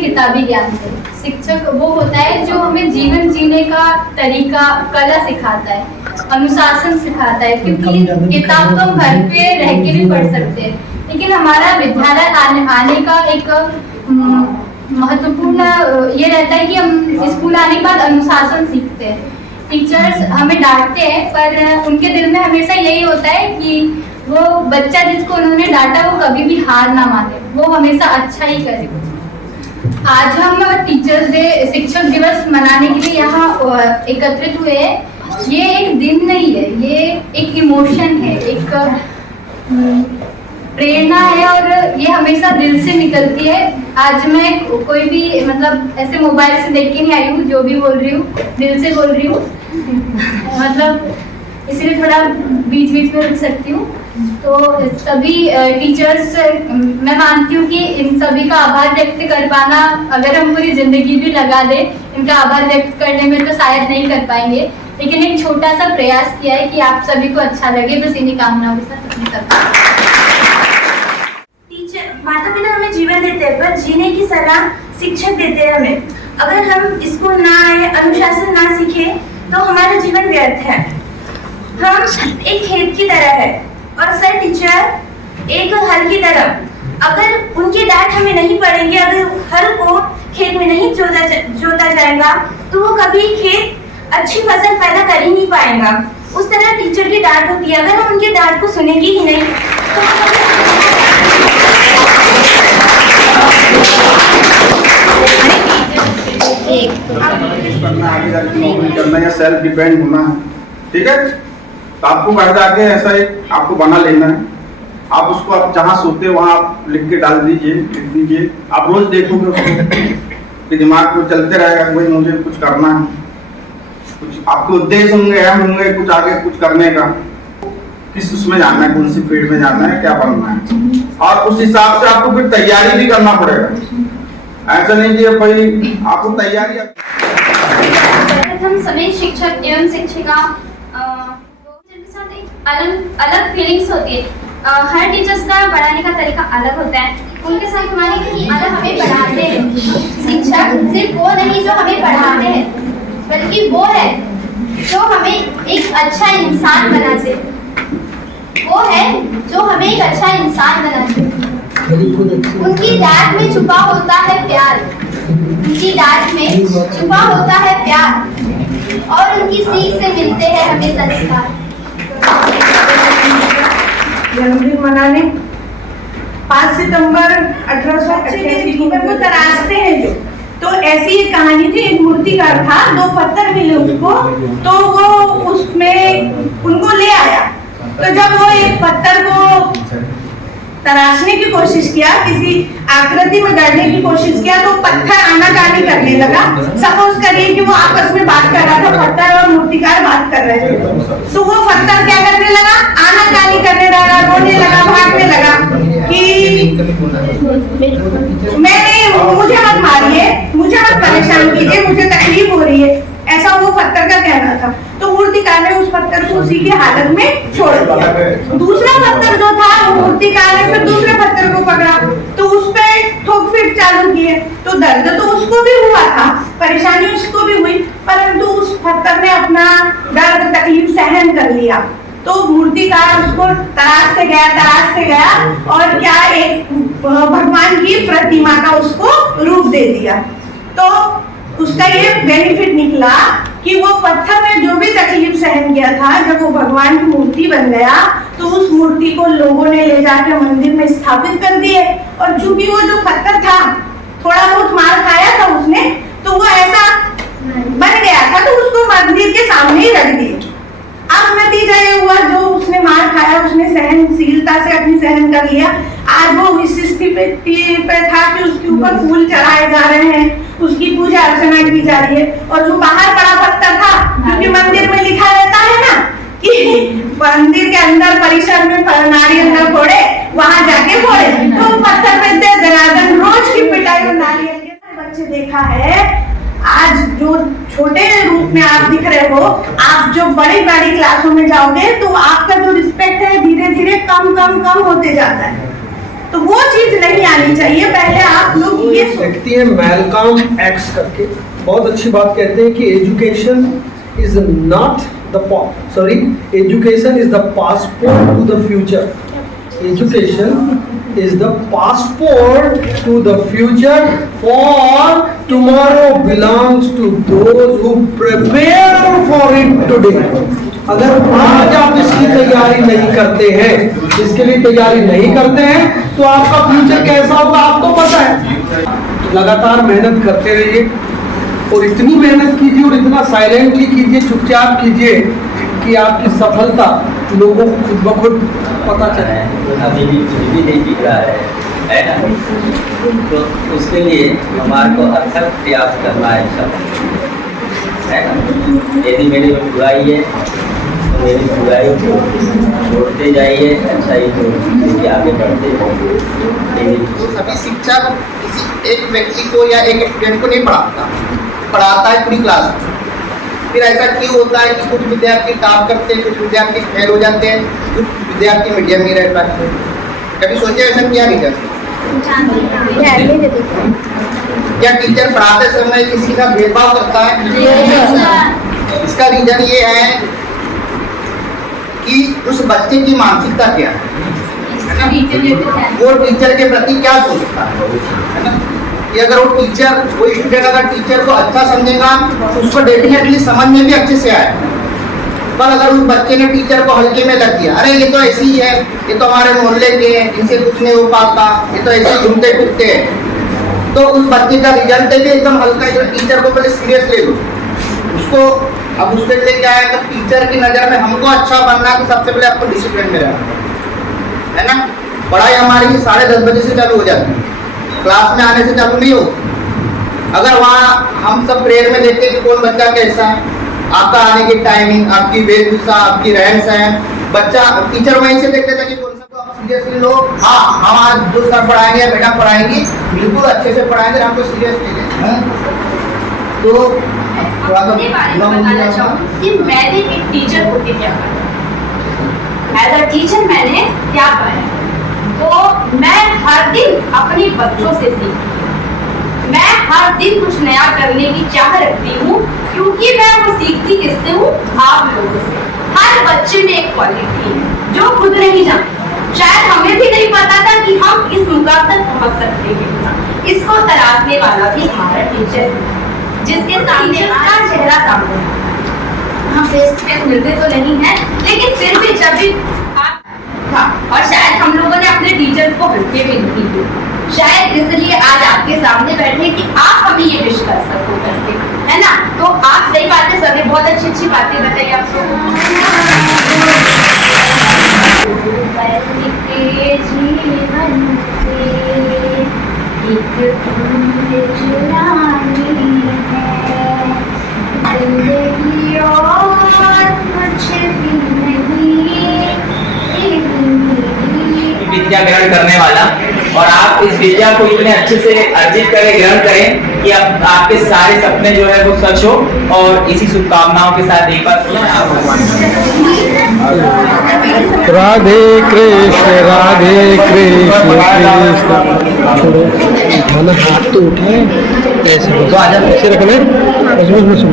किताबी ज्ञान है। शिक्षक वो होता है जो हमें जीवन जीने का तरीका, कला सिखाता है, अनुशासन सिखाता है। क्योंकि किताब तो हम घर पे रह के भी पढ़ सकते हैं, लेकिन हमारा विद्यालय आने का एक महत्वपूर्ण ये रहता है कि हम स्कूल आने के बाद अनुशासन सीखते हैं। टीचर्स हमें डांटते हैं, पर उनके दिल में हमेशा यही होता है कि वो बच्चा जिसको उन्होंने डांटा वो कभी भी हार ना माने, वो हमेशा अच्छा ही करे। आज हम टीचर्स डे, शिक्षक दिवस मनाने के लिए यहाँ एकत्रित हुए हैं। ये एक दिन नहीं है, ये एक इमोशन है, एक प्रेरणा है और ये हमेशा दिल से निकलती है। आज मैं कोई भी मतलब ऐसे मोबाइल से देख के नहीं आई हूँ, जो भी बोल रही हूँ दिल से बोल रही हूँ। मतलब इसलिए थोड़ा बीच बीच में रुक सकती हूँ। तो सभी टीचर्स, मैं मानती हूँ कि इन सभी का आभार व्यक्त कर पाना, अगर हम पूरी जिंदगी भी लगा दें इनका आभार व्यक्त करने में तो शायद नहीं कर पाएंगे, लेकिन एक छोटा सा प्रयास किया है कि आप सभी को अच्छा लगे, बस इन्हीं कामनाओं के साथ अपनी सब। माता पिता हमें जीवन देते हैं, पर जीने की सलाह शिक्षक देते हैं हमें। अगर हम स्कूल ना आए, अनुशासन ना सीखे, तो हमारा जीवन व्यर्थ है। हम एक खेत की तरह है और सर टीचर एक हल की तरह। अगर उनके डांट हमें नहीं पड़ेंगे, अगर हल को खेत में नहीं जोता जाएगा, तो वो कभी खेत अच्छी फसल पैदा कर ही नहीं पाएगा। उस तरह टीचर की डांट होती है, अगर हम उनके डांट को सुनेंगे ही नहीं तो आगे जाके नौकरी करना या सेल्फ डिपेंड होना है, ठीक है। तो आपको घर जाके ऐसा एक आपको बना लेना है। आप उसको आप जहाँ सोते वहाँ आप लिख के डाल दीजिए, लिख दीजिए। आप रोज देखोगे उसको कि दिमाग में चलते रहेगा कि भाई मुझे कुछ करना है, कुछ आपके उद्देश्य होंगे, अहम होंगे, कुछ आगे कुछ करने का, किस उसमें जाना है, कौन सी फील्ड में जाना है, क्या बनना है, और उस हिसाब से आपको फिर तैयारी भी करना पड़ेगा। ऐसा नहीं कि भाई आपको तैयारी। हम सभी शिक्षक एवं शिक्षिका के साथ एक अलग फीलिंग्स होती है। हर टीचर्स का पढ़ाने का तरीका अलग होता है। उनके साथ हमारी अलग हमें पढ़ाते हैं। शिक्षक सिर्फ वो नहीं जो हमें पढ़ाते हैं, बल्कि वो है जो हमें एक अच्छा इंसान बनाते हैं। वो है जो हमें एक अच्छा इंसान बनाते हैं। उनकी डांट में छुपा होता है प्यार, उनकी डांट में छुपा होता है प्यार, और उनकी सीख से मिलते हैं हमें संस्कार। जन्मदिन मनाने 5 सितंबर 1888 को तराशते हैं जो, तो ऐसी एक कहानी थी। एक मूर्तिकार था, 2 पत्थर मिले उसको, तो वो उसमें उनको ले आया। तो जब वो एक पत्थर को तराशने की कोशिश किया, किसी आकृति में गढ़ने की कोशिश किया, तो पत्थर आनाकानी करने लगा। सपोज करिए कि वो आपस में बात कर रहा था, पत्थर और मूर्तिकार बात कर रहे थे, तो वो पत्थर क्या करने लगा, आनाकानी करने लगा, रोने लगा, भागने लगा कि मैं नहीं, मुझे मत मारिए, मुझे मत परेशान कीजिए, मुझे तकलीफ हो रही है, ऐसा वो पत्थर का कहना था। तो मूर्तिकार ने उस पत्थर को उसी की हालत में छोड़ दिया। दूसरा पत्थर जो था, वो मूर्तिकार ने फिर दूसरे पत्थर को पकड़ा, तो उस पे ठोक फिर चालू किए। तो दर्द तो उसको भी हुआ था, परेशानी उसको भी हुई, परंतु उस पत्थर ने अपना दर्द तकलीफ सहन कर लिया। तो मूर्तिकार उसको तराशते गया और क्या एक भगवान की प्रतिमा का उसको रूप दे दिया। तो उसका ये बेनिफिट निकला कि वो पत्थर ने जो भी तकलीफ सहन किया था, जब वो भगवान की मूर्ति बन गया, तो उस मूर्ति को लोगों ने ले जाके मंदिर में स्थापित कर दिए। और चूंकि वो जो पत्थर था, थोड़ा बहुत मार खाया था उसने, तो वो ऐसा बन गया था, तो उसको मंदिर के सामने ही रख दिए। अब नतीजा ये हुआ, जो उसने मार खाया उसने सहनशीलता से अपनी सहन कर लिया। आज वो इस स्थिति पे था कि उसके ऊपर फूल चढ़ाए जा रहे हैं, उसकी पूजा अर्चना की जा रही है। और जो बाहर पड़ा पत्थर था, क्योंकि मंदिर में लिखा रहता है ना कि मंदिर के अंदर परिसर में नारियल न फोड़े, वहां जाके फोड़े, तो पत्थर पे दनादन रोज की पिटाई और नारियल के बच्चे देखा है आज जो छोटे रूप में आप दिख रहे हो, आप जो बड़ी बड़ी क्लासों में जाओगे तो आपका जो रिस्पेक्ट है धीरे धीरे कम कम कम होते जाता है। तो वो चीज नहीं आनी चाहिए। पहले आप लोग ये देखती है मैलकॉम एक्स करके बहुत अच्छी बात कहते हैं कि education is not education is the passport to the future. Education is the passport to the future, for tomorrow belongs to those who prepare for it today. अगर आज आप इसकी तैयारी नहीं करते हैं, इसके लिए तैयारी नहीं करते हैं, तो आपका फ्यूचर कैसा होगा आपको पता है। लगातार मेहनत करते रहिए और इतनी मेहनत कीजिए और इतना साइलेंटली कीजिए, चुपचाप कीजिए कि आपकी सफलता लोगों को खुद ब खुद पता चले। अभी भी कुछ भी नहीं दिख रहा है ना? तो उसके लिए हमारे को अथक प्रयास करना है सब, है ना? यदि मेरी बुराई है तो मेरी बुराई को छोड़ते जाइए, अच्छाई को लेके आगे बढ़ते जाइए। तो सभी शिक्षक किसी एक व्यक्ति को या एक स्टूडेंट को नहीं पढ़ाता है पूरी क्लास में। फिर ऐसा क्यों होता है कि कुछ विद्यार्थी टॉप करते हैं, कुछ विद्यार्थी फेल हो जाते हैं, कुछ विद्यार्थी मीडियम में रह पाते हैं? कभी सोचे ऐसा क्या रीजन? क्या टीचर पढ़ाते समय किसी का भेदभाव करता है? इसका रीजन ये है कि उस बच्चे की मानसिकता क्या है ना? वो टीचर के प्रति क्या सोचता है ना? कि अगर वो स्टूडेंट अगर टीचर को अच्छा समझेगा तो उसको डेफिनेटली समझ में भी अच्छे से आए। पर अगर उस बच्चे ने टीचर को हल्के में लग दिया, अरे ये तो ऐसी ही है, ये तो हमारे मोहल्ले के हैं, इनसे कुछ नहीं हो पाता, ये तो ऐसे घूमते फिरते हैं, तो उस बच्चे का रिजल्ट भी एकदम हल्का। टीचर को पहले सीरियस ले लो उसको। अब उसके लिए क्या है, तो टीचर की नज़र में हमको अच्छा बनना है तो सबसे पहले आपको डिसिप्लिन में रहना है ना। पढ़ाई हमारी 10:30 बजे से चालू हो जाती है, क्लास में आने से चालू नहीं हो। अगर वहाँ हम सब प्रेयर में देखते हैं कि कौन बच्चा कैसा है, आपका आने की टाइमिंग, आपकी वेशभूषा, आपकी रहन सहन, बच्चा टीचर वहीं से देखते थे कि कौन सा को आप सीरियसली लो। हाँ, हम आज जो सर पढ़ाएंगे या मैडम पढ़ाएंगी बिल्कुल अच्छे से पढ़ाएंगे, हमको सीरियस ले लें। तो थोड़ा सा बताना चाहूँ कि मैंने एक टीचर होके क्या पाया। एज अ टीचर मैंने क्या पाया, तो मैं हर दिन अपने बच्चों से सीखती हूँ। मैं हर दिन कुछ नया करने की चाह रखती हूँ, क्योंकि मैं वो सीखती किससे हूँ, आप लोगों से। हर बच्चे में एक क्वालिटी है जो खुद नहीं जानता। शायद हमें भी नहीं पता था कि हम इस मुकाम तक पहुँच सकते हैं। इसको तराशने वाला भी हमारा टीचर है, जिसके सामने का चेहरा सामने हम फेस टू फेस मिलते तो नहीं है, लेकिन फिर भी जब भी था, और शायद हम लोगों ने अपने टीचर्स को हल्के में नहीं लिया। शायद इसलिए आज आपके सामने बैठे कि आप हमें ये विश कर सको करके, है ना। तो आप सही बातें सभी बहुत अच्छी अच्छी बातें बताइए आप लोगों विद्या ग्रहण करने वाला, और आप इस विद्या को इतने अच्छे से अर्जित करें, ग्रहण करें कि अब आपके सारे सपने जो है वो सच हो। और इसी शुभकामनाओं के साथ एक बार राधे कृष्ण कृष्ण। छोड़ो, उठाना हाथ तो उठाए, ऐसे तो आजा, ऐसे रखना है, उसमें सुन।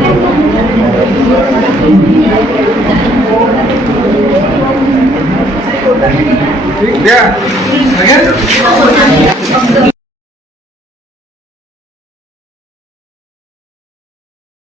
ठीक है।